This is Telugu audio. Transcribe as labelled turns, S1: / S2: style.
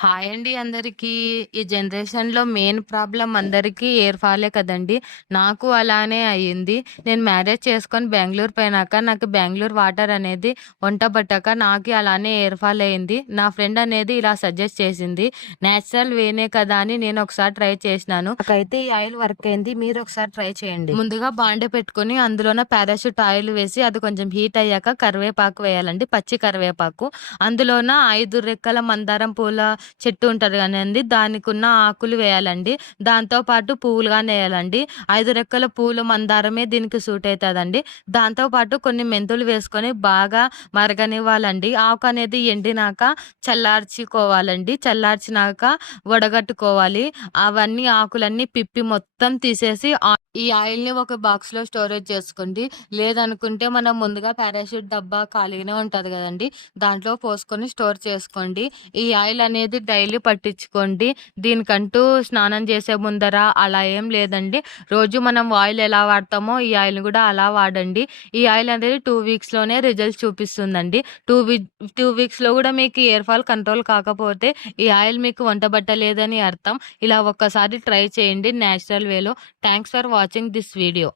S1: హాయ్ అండి అందరికీ. ఈ జనరేషన్‌లో మెయిన్ ప్రాబ్లమ్ అందరికీ ఎయిర్ ఫాలే కదండీ! నాకు అలానే అయింది. నేను మ్యారేజ్ చేసుకొని బెంగుళూరు పోయినాక నాకు బెంగుళూరు వాటర్ అనేది వంట పట్టక నాకి అలానే ఎయిర్ ఫాల్ అయింది. నా ఫ్రెండ్ అనేది ఇలా సజెస్ట్ చేసింది. నేచురల్ వేనే కదా అని నేను ఒకసారి ట్రై చేసినాను. నాకైతే ఈ ఆయిల్ వర్క్ అయింది. మీరు ఒకసారి ట్రై చేయండి. ముందుగా బాండీ పెట్టుకొని అందులోన పారాషూట్ ఆయిల్ వేసి అది కొంచెం హీట్ అయ్యాక కరివేపాకు వేయాలండి. పచ్చి కరివేపాకు. అందులోన 5 రెక్కల మందారం పూల చెట్టు ఉంటుంది కానివ్వండి దానికి దానికున్న ఆకులు వేయాలండి. దాంతో పాటు పువ్వులు కానీ వేయాలండి. ఐదు రెక్కల పూల మందారమే దీనికి సూట్ అవుతుందండి దాంతో పాటు కొన్ని మెంతులు వేసుకొని బాగా మరగనివ్వాలండి. ఆకు అనేది ఎండినాక చల్లార్చుకోవాలండి. చల్లార్చినాక వడగట్టుకోవాలి. అవన్నీ ఆకులన్నీ పిప్పి మొత్తం తీసేసి ఈ ఆయిల్‌ని ఒక బాక్స్‌లో స్టోరేజ్ చేసుకోండి. లేదనుకుంటే మనం ముందుగా పారాషూట్ డబ్బా ఖాళీగానే ఉంటుంది కదండి దాంట్లో పోసుకొని స్టోర్ చేసుకోండి. ఈ ఆయిల్ అనేది డైలీ పట్టించుకోండి. దీనికంటూ స్నానం చేసే ముందర అలా ఏం లేదండి. రోజు మనం ఆయిల్ ఎలా వాడతామో ఈ ఆయిల్ కూడా అలా వాడండి. ఈ ఆయిల్ అనేది టూ వీక్స్‌లోనే రిజల్ట్స్ చూపిస్తుందండి. టూ వీక్ టూ వీక్స్‌లో కూడా మీకు ఇయర్ ఫాల్ కంట్రోల్ కాకపోతే ఈ ఆయిల్ మీకు వంట పట్టలేదని అర్థం. ఇలా ఒక్కసారి ట్రై చేయండి నేచురల్ వేలో. Thanks for watching this video.